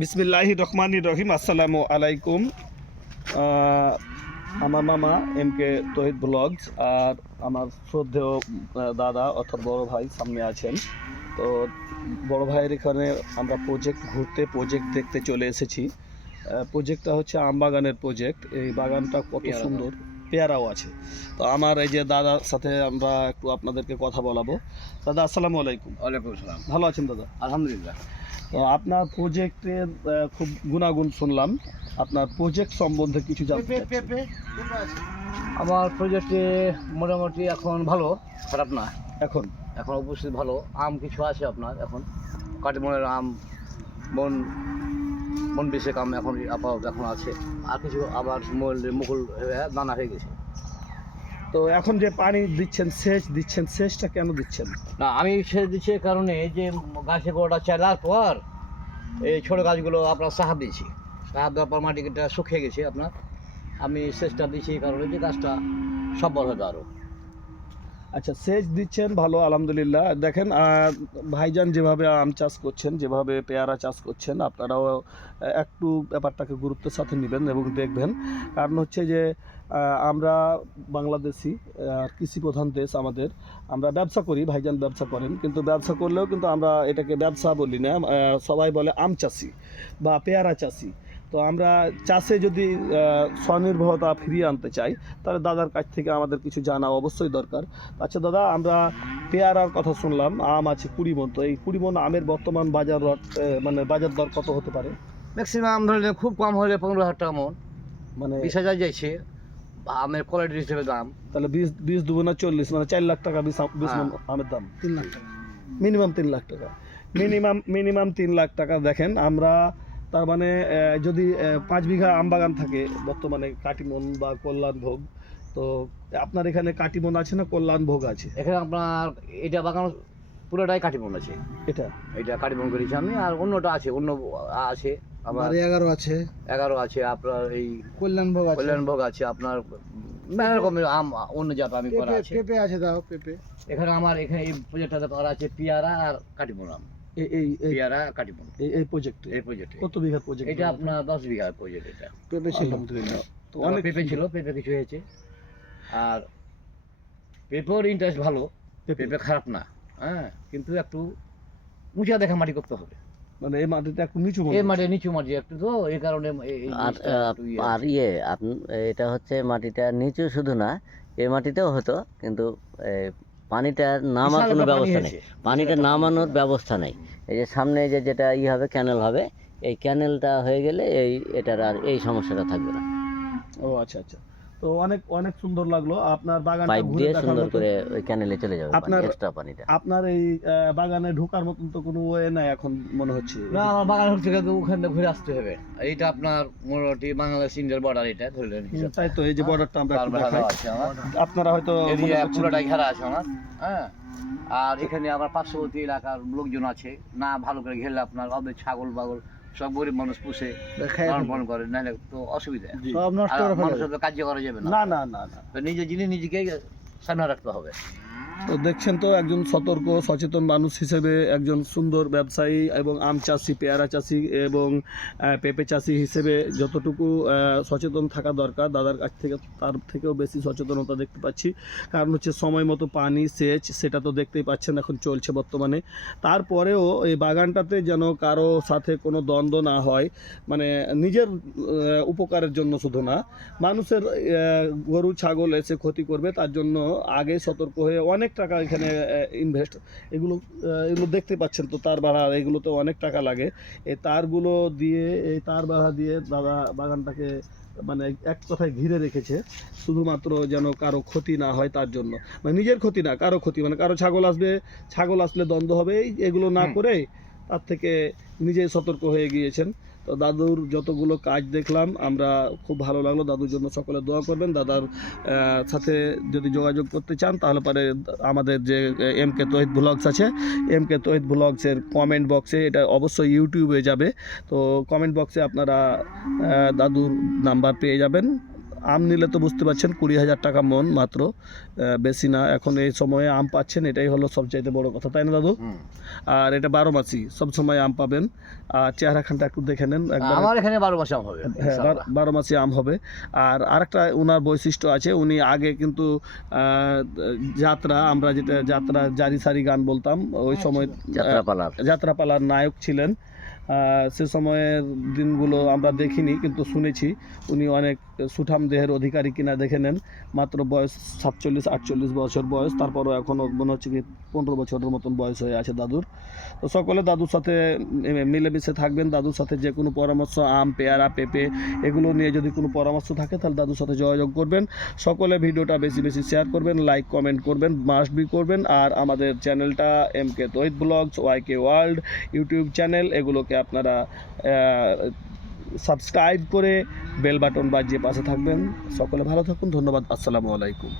বিসমিল্লাহির রহমানির রহিম। আসসালামু আলাইকুম। আমার মামা এমকে তহিদ ব্লগস আর আমার শ্রদ্ধেয় দাদা অর্থাৎ বড় ভাই সামনে আছেন। তো বড় ভাইয়ের এখানে আমরা প্রজেক্ট দেখতে চলে এসেছি। প্রজেক্টটা হচ্ছে আমবাগানের প্রজেক্ট। এই বাগানটা কত সুন্দর, পেয়ারাও আছে। তো আমার এই যে দাদার সাথে আমরা একটু আপনাদেরকে কথা বলাবো। দাদা আসসালামু আলাইকুম। ওয়ালাইকুম আসসালাম। ভালো আছেন দাদা? আলহামদুলিল্লাহ। তো আপনার প্রজেক্টের খুব গুণাগুণ শুনলাম। আপনার প্রজেক্ট সম্বন্ধে কিছু জানতে চাচ্ছি। আমার প্রজেক্টে মোটামুটি এখন ভালো, খারাপ না। এখন এখন অবশ্যই ভালো। আম কিছু আছে আপনার এখন, কাটিমনের আম, বন বিশেক আম এখন আপাতত এখন আছে। আর কিছু আবার মুকুল দানা হয়ে গেছে। তো এখন যে পানি দিচ্ছেন, সেচ দিচ্ছেন, সেচটা কেন দিচ্ছেন? না, আমি সেচ দিচ্ছি কারণে এই যে গাছে গোড়াটা চালার পর এই ছোটো গাছগুলো আপনার সাহায্য দিয়েছি। সাহায্য দেওয়ার পর মাটিটা শুকিয়ে গেছে আপনার। আমি সেচটা দিচ্ছি এই কারণে যে গাছটা সবল হবে আরও। আচ্ছা, সেচ দিচ্ছেন, ভালো, আলহামদুলিল্লাহ। দেখেন ভাইজান যেভাবে আম চাষ করছেন, যেভাবে পেয়ারা চাষ করছেন, আপনারাও একটু ব্যাপারটাকে গুরুত্বের সাথে নেবেন এবং দেখবেন। কারণ হচ্ছে যে আমরা বাংলাদেশি, কৃষি প্রধান দেশ আমাদের। আমরা ব্যবসা করি, ভাইজান ব্যবসা করেন, কিন্তু ব্যবসা করলেও কিন্তু আমরা এটাকে ব্যবসা বলি না। সবাই বলে আম চাষি বা পেয়ারা চাষি। তো আমরা চাষে যদি স্বনির্ভরতা ফিরিয়ে আনতে চাই, তাহলে দাদার কাছ থেকে আমাদের কিছু জানা অবশ্যই দরকার। আচ্ছা দাদা, আমরা পেয়ারার কথা শুনলাম, আম আছে 20 মণ। তো এই 20 মণ আমের বর্তমান বাজার দর কত হতে পারে? ম্যাক্সিমাম ধরলে খুব কম হলে 15,000 টাকা মন, মানে 20,000 যাইছে। আমের কোয়ালিটি হিসেবে দাম তাহলে 20 দুগুণা 40, মানে 4 লাখ টাকা 20 মণ আমের দাম। 3 লাখ টাকা, মিনিমাম 3 লাখ টাকা, মিনিমাম 3 লাখ টাকা। দেখেন আমরা তার মানে যদি 5 বিঘা আম বাগান থাকে বর্তমানে, কাটিমন বা কল্যাণভোগ, তো আপনার এখানে কাটিমন আছে না কল্যাণভোগ আছে? এখানে আপনার এটা বাগান পুরোটাই কাটিমন আছে। এটা কাটিমন করেছি আমি, আর অন্যটা আছে, অন্য আছে আমার 11 আছে, 11 আছে আপনার। এই কল্যাণভোগ আছে আপনার, নানা রকমের আম অন্য জাত আমি করা আছে। পেঁপে আছে, দাও পেঁপে। এখানে আমার এখানে এই প্রজেক্টটাতে করা আছে পেয়ারা আর কাটিমন আম। এই পেয়ারা কাটিমন এই প্রজেক্টে কত বিঘা প্রজেক্ট? এটা আপনার 10 বিঘা প্রজেক্ট। এটা পেঁপে ছিল, আলহামদুলিল্লাহ। তো অনেক অনেক পেঁপে ছিল, পেঁপে কিছু হয়েছে। আর পেঁপের ইন্টারেস্ট ভালো, পেঁপে খারাপ না। হ্যাঁ, কিন্তু একটু উঁচা দেখা মাটি করতে হবে। মানে এই মাটিটা একটু নিচু, এই মাটি নিচু মাটি একটু, তো এই কারণে আর এটা হচ্ছে মাটিটা নিচু শুধু না, এই মাটিতেও হতো, কিন্তু পানিটা নামার কোনো ব্যবস্থা নেই। পানিটা নামানোর ব্যবস্থা নেই। এই যে সামনে যেটা হবে, ক্যানেল হবে, এই ক্যানেলটা হয়ে গেলে এটার আর এই সমস্যাটা থাকবে না। ও আচ্ছা আচ্ছা। তো অনেক সুন্দর লাগলো আপনার বাগানটা পাইপ ঘুরে দিয়ে দেখার সুন্দর মতো। করে ওই ক্যানেলে চলে যাবে এক্সট্রা পানিটা। আপনার এই বাগানে ঢোকার মতন তো কোনো ওয়ে নাই এখন মনে হচ্ছে? না, আমার বাগান হচ্ছে কিন্তু ওখানে ঘুরে আসতে হবে। এইটা আপনার মোটামুটি বাংলাদেশ ইন্ডিয়ার বর্ডার, এটা ধরলেন। তাই তো, এই যে বর্ডারটা আমরা একটু দেখাই, আপনারা হয়তো এরিয়া পুরোটাই ঘেরা আছে আমার। হ্যাঁ, আর এখানে আবার পার্শ্ববর্তী এলাকার লোকজন আছে, না ভালো করে ঘেরলে আপনার ওদের ছাগল বাগল সব গরিব মানুষ পুষে লালন পালন করে, নাহলে তো অসুবিধা। সব নষ্ট করে ফেলে। মানুষের তো কার্য করা যাবে না। না। তো নিজের জিনিস নিজেকে সামনে রাখতে হবে। তো দেখছেন তো, একজন সতর্ক সচেতন মানুষ হিসেবে, একজন সুন্দর ব্যবসায়ী এবং আম চাষি, পেয়ারা চাষি এবং পেঁপে চাষি হিসেবে যতটুকু সচেতন থাকা দরকার, দাদার কাছ থেকে তার থেকেও বেশি সচেতনতা দেখতে পাচ্ছি। কারণ হচ্ছে সময় মতো পানি, সেচ, সেটা তো দেখতেই পাচ্ছেন এখন চলছে বর্তমানে। তারপরেও এই বাগানটাতে যেন কারো সাথে কোনো দ্বন্দ্ব না হয়, মানে নিজের উপকারের জন্য শুধু না, মানুষের গরু ছাগল এসে ক্ষতি করবে তার জন্য আগে সতর্ক হয়ে অনেক টাকা এখানে ইনভেস্ট, এগুলো দেখতে পাচ্ছেন তো, তার ভাড়া, এগুলোতে অনেক টাকা লাগে। এই তারগুলো দিয়ে, এই তার ভাড়া দিয়ে দাদা বাগানটাকে মানে এক কথায় ঘিরে রেখেছে, শুধুমাত্র যেন কারো ক্ষতি না হয় তার জন্য। মানে নিজের ক্ষতি না, কারো ক্ষতি, মানে কারো ছাগল আসলে দ্বন্দ্ব হবে, এগুলো না করে তার থেকে নিজেই সতর্ক হয়ে গিয়েছেন। তো দাদুর যতগুলো কাজ দেখলাম আমরা, খুব ভালো লাগলো। দাদুর জন্য সকলে দোয়া করবেন। দাদার সাথে যদি যোগাযোগ করতে চান তাহলে পরে আমাদের যে এমকে তহিদ ব্লগস আছে, এমকে তহিদ ব্লগসের কমেন্ট বক্সে, এটা অবশ্যই ইউটিউবে যাবে, তো কমেন্ট বক্সে আপনারা দাদুর নাম্বার পেয়ে যাবেন। আম নিলে তো বুঝতে পারছেন 20,000 টাকা মন মাত্র, বেশি না। এখন এই সময়ে আম পাচ্ছেন, এটাই হলো সবচাইতে বড় কথা, তাই না দাদু? আর এটা 12 মাসি, সবসময় আম পাবেন। আর চেহারাখানটা একটু দেখে নেন একবার। আমার এখানে 12 মাসে আম হবে হ্যাঁ, 12 মাসি আম হবে। আর আরেকটা ওনার বৈশিষ্ট্য আছে, উনি আগে কিন্তু যাত্রা, আমরা যেটা যাত্রা জারি সারি গান বলতাম ওই সময়, যাত্রাপালার যাত্রাপালার নায়ক ছিলেন। সে সময়ের দিনগুলো আমরা দেখিনি, কিন্তু শুনেছি উনি অনেক সুঠাম দেহের অধিকারী কিনা দেখে নেন। মাত্র বয়স 47-48 বছর বয়স, তারপরও এখনও মনে হচ্ছে কি 15 বছরের মতন বয়স হয়ে আছে দাদুর। তো সকলে দাদুর সাথে মিলেমিশে থাকবেন। দাদুর সাথে যে কোনো পরামর্শ, আম, পেয়ারা, পেঁপে এগুলো নিয়ে যদি কোনো পরামর্শ থাকে তাহলে দাদুর সাথে যোগাযোগ করবেন। সকলে ভিডিওটা বেশি বেশি শেয়ার করবেন, লাইক কমেন্ট করবেন, মাস্ট বি করবেন। আর আমাদের চ্যানেলটা MK Tauhid blogs, YK world YouTube channel, এগুলোকে আপনারা সাবস্ক্রাইব করে বেল বাটন বাজিয়ে পাশে থাকবেন। সকলে ভালো থাকুন, ধন্যবাদ, আসসালামু আলাইকুম।